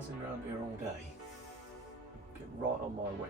buzzing around here all day. Get right on my way.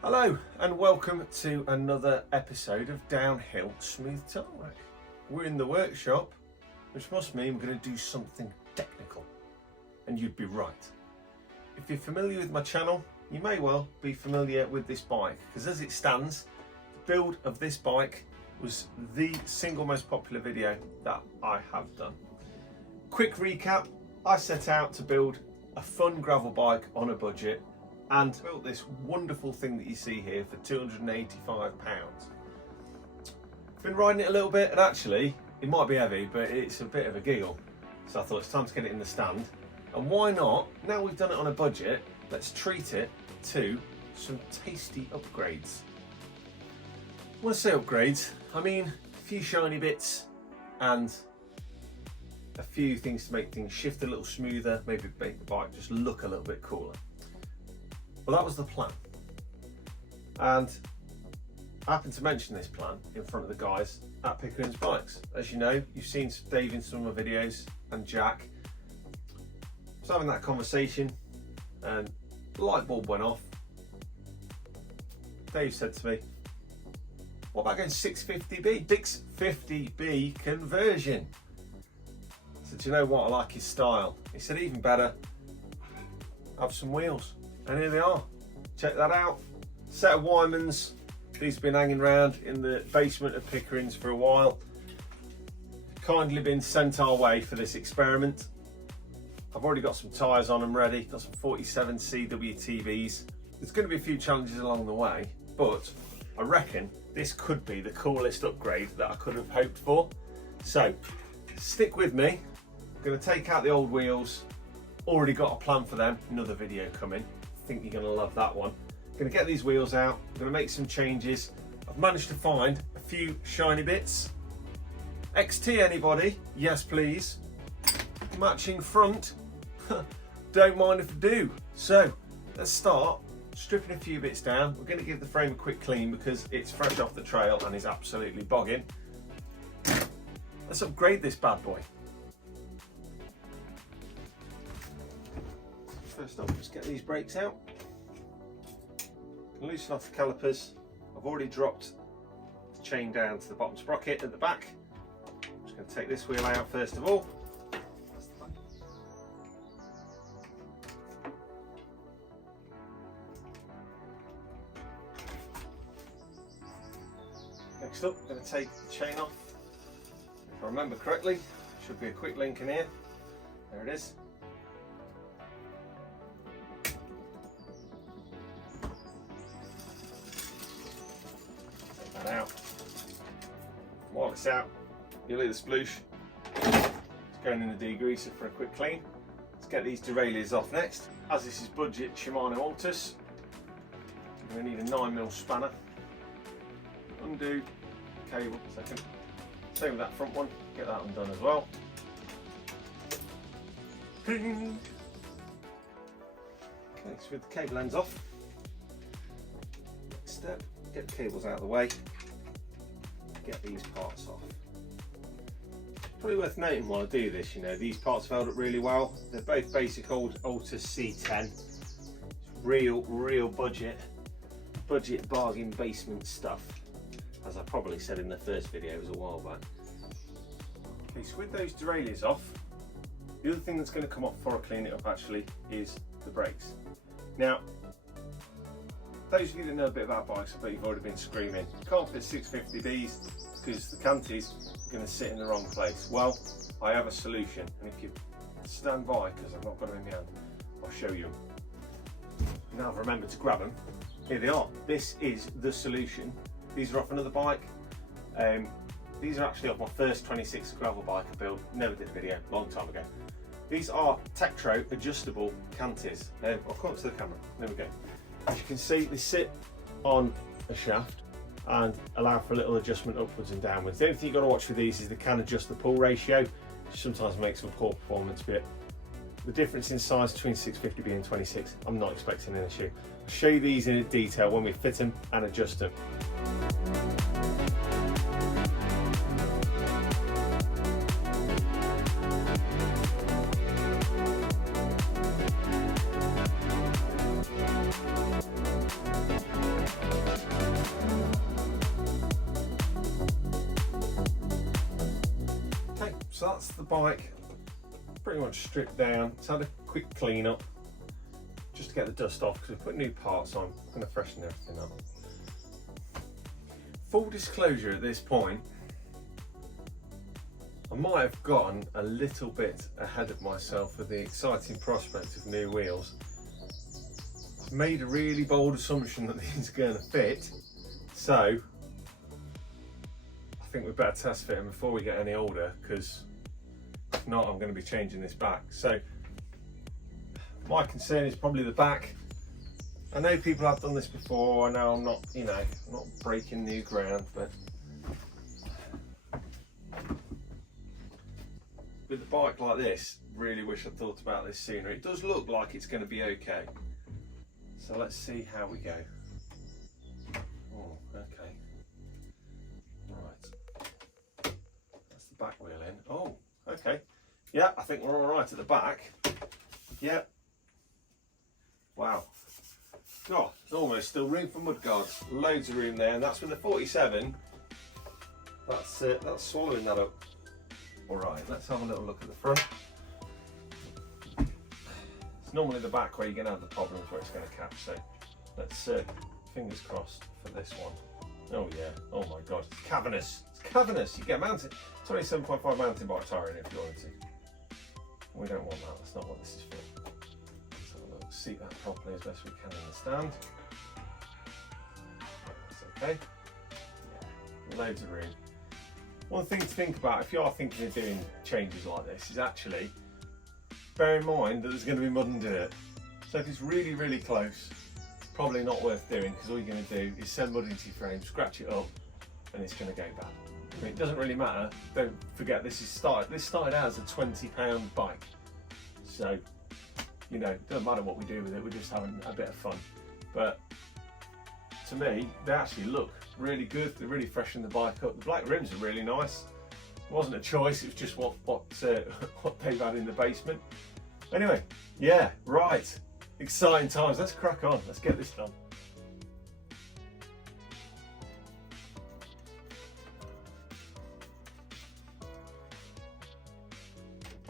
Hello and welcome to another episode of Downhill Smooth Tarmac. We're in the workshop, which must mean we're going to do something technical. And you'd be right. If you're familiar with my channel, you may well be familiar with this bike, because as it stands, the build of this bike was the single most popular video that I have done. Quick recap, I set out to build a fun gravel bike on a budget and built this wonderful thing that you see here for £285. I've been riding it a little bit, and actually it might be heavy, but it's a bit of a giggle. So I thought it's time to get it in the stand. And why not, now we've done it on a budget, let's treat it to some tasty upgrades. When I say upgrades, I mean a few shiny bits and a few things to make things shift a little smoother, maybe make the bike just look a little bit cooler. Well, that was the plan. And I happened to mention this plan in front of the guys at Pickering's Bikes. As you know, you've seen Dave in some of my videos and Jack. I was having that conversation and the light bulb went off. Dave said to me, what about going 650B? 650B conversion. I said, do you know what? I like his style. He said, even better, have some wheels. And here they are. Check that out. Set of Wymans. These have been hanging around in the basement of Pickering's for a while. Kindly been sent our way for this experiment. I've already got some tyres on them ready. Got some 47C WTBs. There's going to be a few challenges along the way, but I reckon this could be the coolest upgrade that I could have hoped for. So stick with me. I'm going to take out the old wheels. Already got a plan for them. Another video coming. I think you're going to love that one. I'm going to get these wheels out. I'm going to make some changes. I've managed to find a few shiny bits. XT anybody? Yes please. Matching front. Don't mind if I do. So let's start stripping a few bits down. We're going to give the frame a quick clean because it's fresh off the trail and is absolutely bogging. Let's upgrade this bad boy. First off, let's get these brakes out. Loosen off the calipers. I've already dropped the chain down to the bottom sprocket at the back. I'm just going to take this wheel out first of all. Next up, I'm going to take the chain off. If I remember correctly, should be a quick link in here. There it is. Take that out. While it's out, you'll hear the sploosh. It's going in the degreaser for a quick clean. Let's get these derailleurs off next. As this is budget Shimano Altus, we're going to need a 9mm spanner. Undo cable, second. Same with that front one, get that undone as well. Ping. Okay, so with the cable ends off, next step, get the cables out of the way, get these parts off. Probably worth noting while I do this, you know, these parts have held up really well. They're both basic old Altus C10. Real budget bargain basement stuff. As I probably said in the first video, it was a while back. Okay, so with those derailleurs off, the other thing that's going to come off before I clean it up actually is the brakes. Now, those of you that know a bit about bikes, I bet you've already been screaming, can't fit 650Bs because the canties are going to sit in the wrong place. Well, I have a solution, and if you stand by, because I've not got them in my hand, I'll show you. Now I've remembered to grab them. Here they are. This is the solution. These are off another bike. These are actually off my first 26 gravel bike I built. Never did a video, long time ago. These are Tektro adjustable canties. I'll come up to the camera. There we go. As you can see, they sit on a shaft and allow for a little adjustment upwards and downwards. The only thing you've got to watch with these is they can adjust the pull ratio, which sometimes makes for a poor performance bit. The difference in size between 650B and 26, I'm not expecting an issue. I'll show you these in detail when we fit them and adjust them. so that's the bike pretty much stripped down. It's had a quick clean up just to get the dust off because we put new parts on. I'm going to freshen everything up. Full disclosure at this point, I might have gotten a little bit ahead of myself with the exciting prospect of new wheels. I've made a really bold assumption that these are going to fit, so I think we better test fit them before we get any older, because if not, I'm going to be changing this back. So my concern is probably the back. I know people have done this before. I know I'm not, you know, I'm not breaking new ground, but with a bike like this, really wish I'd thought about this sooner. It does look like it's going to be okay. So let's see how we go. Oh, okay. Right. That's the back wheel in. Oh, okay. Yeah, I think we're all right at the back. Yeah. Wow. God, almost still room for mudguards. Loads of room there, and that's with the 47. That's swallowing that up. All right, let's have a little look at the front. It's normally the back where you're going to have the problems where it's going to catch. So let's fingers crossed for this one. Oh yeah. Oh my God, it's cavernous. It's cavernous. You get mountain 27.5 mountain bike tyre in it if you want to. We don't want that. That's not what this is for. Let's have a look. Seat that properly as best we can in the stand. That's okay. Yeah, loads of room. One thing to think about if you are thinking of doing changes like this is actually bear in mind that there's going to be mud and dirt. So if it's really, really close, it's probably not worth doing, because all you're going to do is send mud into your frame, scratch it up, and it's going to go bad. I mean, it doesn't really matter. Don't forget this started as a £20 bike. So, you know, it doesn't matter what we do with it, we're just having a bit of fun. But to me, they actually look really good. They really freshen the bike up. The black rims are really nice. It wasn't a choice, it was just what they've had in the basement. Anyway, yeah, right. Exciting times. Let's crack on. Let's get this done.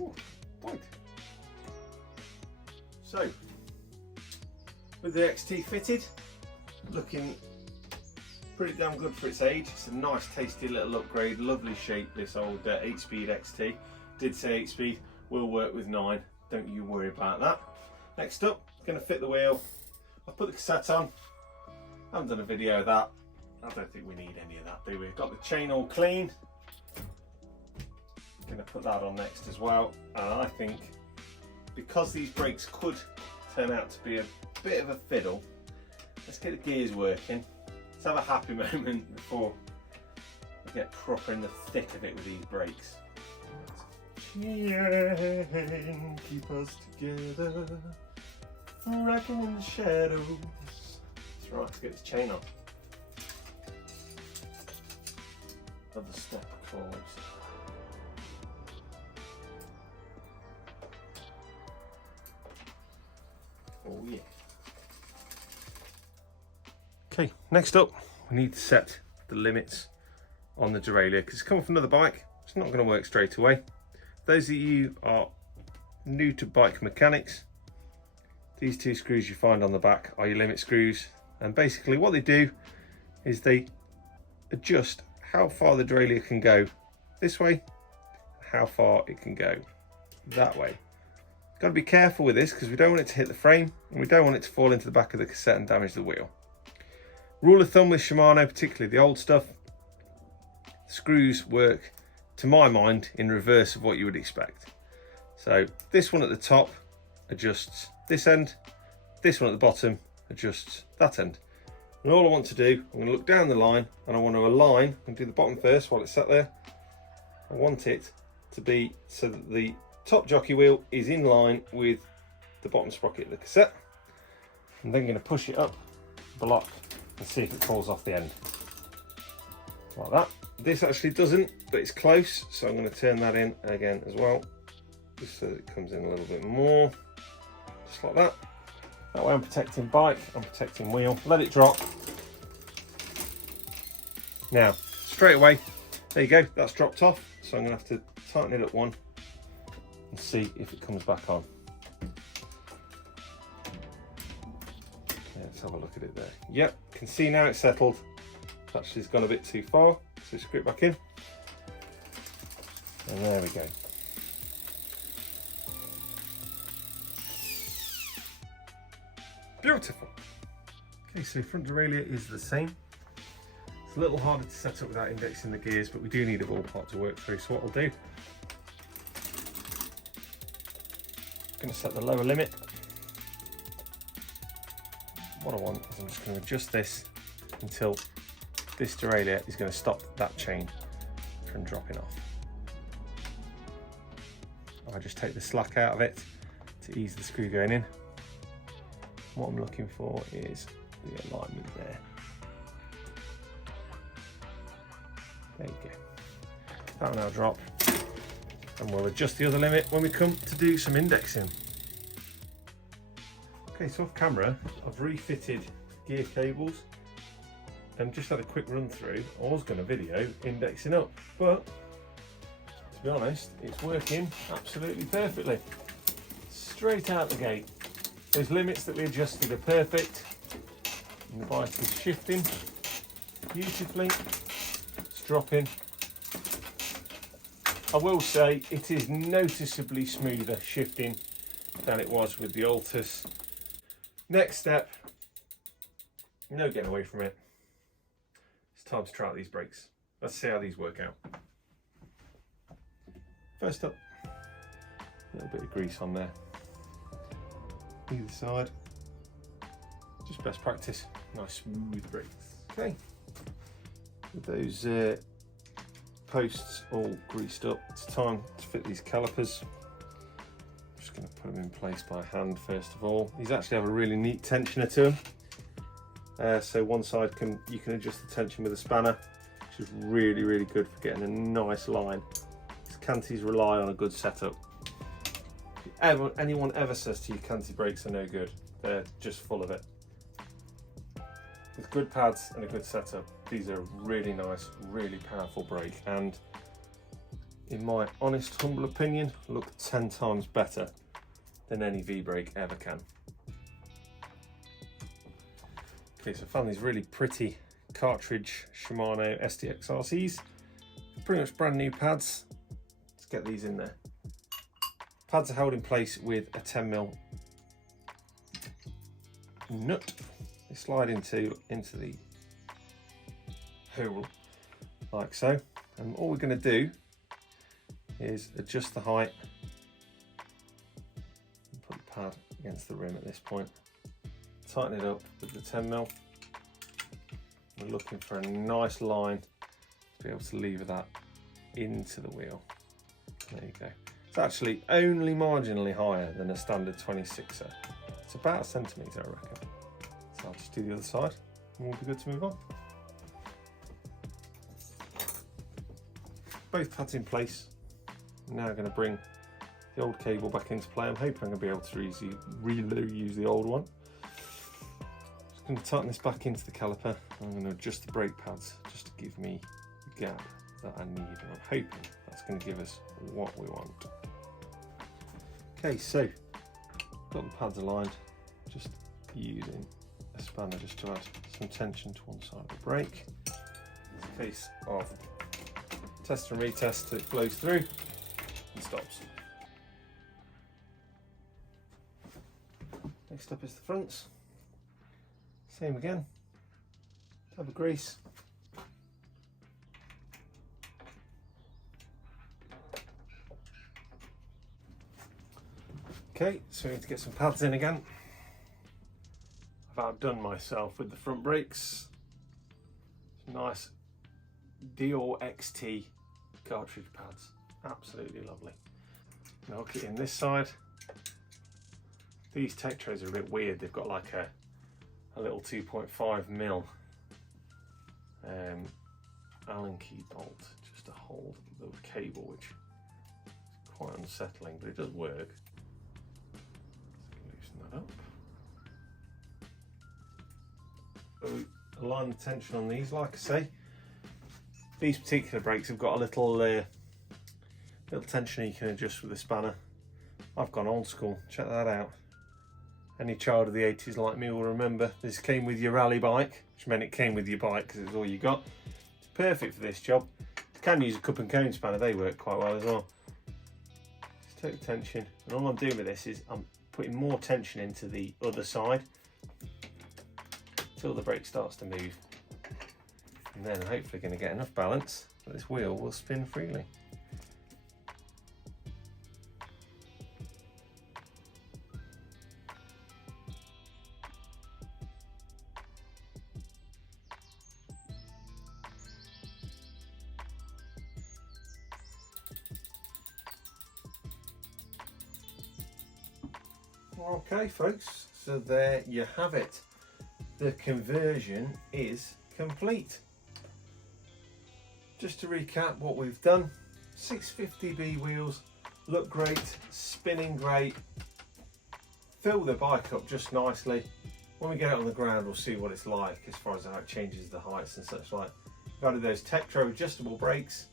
Ooh, right. So, with the XT fitted, looking pretty damn good for its age. It's a nice tasty little upgrade, lovely shape, this old 8-speed XT. Did say 8-speed, will work with 9, don't you worry about that. Next up, going to fit the wheel. I've put the cassette on, I haven't done a video of that. I don't think we need any of that, do we? Got the chain all clean. Going to put that on next as well. And I think because these brakes could turn out to be a bit of a fiddle, let's get the gears working. Let's have a happy moment before we get proper in the thick of it with these brakes. Chain, keep us together, rocking in the shadows. That's right, let's get this chain on. Other step cords. Oh yeah. Okay, next up we need to set the limits on the derailleur, because it's coming from another bike. It's not going to work straight away. Those of you are new to bike mechanics, these two screws you find on the back are your limit screws, and basically what they do is they adjust how far the derailleur can go this way, how far it can go that way. Got to be careful with this because we don't want it to hit the frame and we don't want it to fall into the back of the cassette and damage the wheel. Rule of thumb with Shimano, particularly the old stuff, screws work, to my mind, in reverse of what you would expect. So this one at the top adjusts this end, this one at the bottom adjusts that end. And all I want to do, I'm going to look down the line and I want to align, and do the bottom first while it's sat there. I want it to be so that the top jockey wheel is in line with the bottom sprocket of the cassette. I'm then going to push it up the lock and see if it falls off the end. Like that. This actually doesn't, but it's close, so I'm going to turn that in again as well, just so that it comes in a little bit more, just like that. That way I'm protecting bike, I'm protecting wheel. Let it drop. Now, straight away, there you go, that's dropped off. So I'm going to have to tighten it up one and see if it comes back on. Let's have a look at it there. Yep, can see now it's settled. Actually, it's gone a bit too far, so screw it back in. And there we go. Beautiful. Okay, so front derailleur is the same. It's a little harder to set up without indexing the gears, but we do need a ball part to work through. So what I'll do, I'm going to set the lower limit. What I want is I'm just going to adjust this until this derailleur is going to stop that chain from dropping off. I just take the slack out of it to ease the screw going in. What I'm looking for is the alignment there. There you go. That will now drop, and we'll adjust the other limit when we come to do some indexing. Okay, so off camera, I've refitted gear cables and just had a quick run through. I was going to video indexing up, but to be honest, it's working absolutely perfectly. Straight out the gate. Those limits that we adjusted are perfect, and the bike is shifting beautifully. It's dropping. I will say it is noticeably smoother shifting than it was with the Altus. Next step, no getting away from it. It's time to try out these brakes. Let's see how these work out. First up, a little bit of grease on there. Either side, just best practice. Nice smooth brakes. Okay, with those posts all greased up, it's time to fit these calipers. Just going to put them in place by hand first of all. These actually have a really neat tensioner to them. So one side you can adjust the tension with a spanner, which is really good for getting a nice line. These Cantis rely on a good setup. If anyone ever says to you Canti brakes are no good, they're just full of it. With good pads and a good setup, these are a really nice, really powerful brake, and in my honest, humble opinion, look 10 times better than any V-brake ever can. Okay, so I found these really pretty cartridge Shimano STX RCs. Pretty much brand new pads. Let's get these in there. Pads are held in place with a 10mm nut. They slide into the hole like so. And all we're going to do is adjust the height and put the pad against the rim at this point. Tighten it up with the 10mm. We're looking for a nice line to be able to lever that into the wheel. There you go. It's actually only marginally higher than a standard 26er. It's about a centimetre, I reckon. So I'll just do the other side and we'll be good to move on. Both pads in place. I'm now going to bring the old cable back into play. I'm hoping I'm going to be able to reuse the old one. Just going to tighten this back into the caliper. I'm going to adjust the brake pads just to give me the gap that I need, and I'm hoping that's going to give us what we want. Okay, so got the pads aligned, just using a spanner just to add some tension to one side of the brake. It's a case of test and retest till it flows through and stops. Next up is the fronts. Same again, tab of grease. Okay, so we need to get some pads in again. I've outdone myself with the front brakes. Some nice Derailleur XT cartridge pads, absolutely lovely. Now hook it in this side. These Tektros are a bit weird. They've got like a little 2.5mm Allen key bolt just to hold the cable, which is quite unsettling, but it does work. Up. So align the tension on these. Like I say, these particular brakes have got a little Little tensioner you can adjust with a spanner. I've gone old school, check that out. Any child of the 80s like me will remember this came with your rally bike, which meant it came with your bike because it was all you got. It's perfect for this job. You can use a cup and cone spanner, they work quite well as well. Just take the tension, and all I'm doing with this is I'm putting more tension into the other side until the brake starts to move. And then I'm hopefully going to get enough balance that this wheel will spin freely. Okay folks, so there you have it. The conversion is complete. Just to recap what we've done, 650B wheels, look great, spinning great, fill the bike up just nicely. When we get it on the ground we'll see what it's like as far as how it changes the heights and such like. We've added those Tektro adjustable brakes.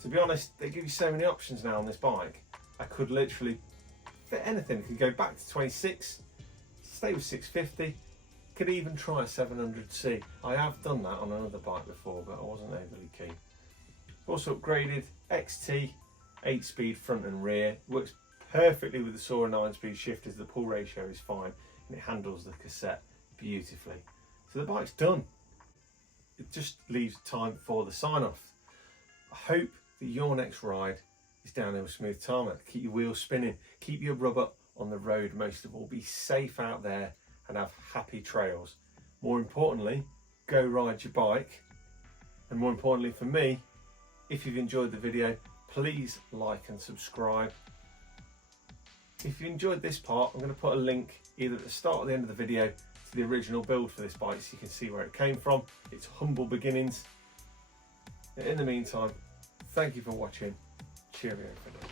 To be honest, they give you so many options now on this bike. I could literally fit anything. I could go back to 26, stay with 650, could even try a 700C. I have done that on another bike before, but I wasn't overly keen. Also upgraded XT, 8-speed front and rear. Works perfectly with the Sora 9-speed shifters. The pull ratio is fine and it handles the cassette beautifully. So the bike's done. It just leaves time for the sign-off. I hope that your next ride is downhill smooth tarmac. Keep your wheels spinning, keep your rubber on the road most of all, be safe out there and have happy trails. More importantly, go ride your bike. And more importantly for me, if you've enjoyed the video, please like and subscribe. If you enjoyed this part, I'm going to put a link either at the start or the end of the video to the original build for this bike so you can see where it came from. It's humble beginnings. In the meantime, thank you for watching. Cheerio for now.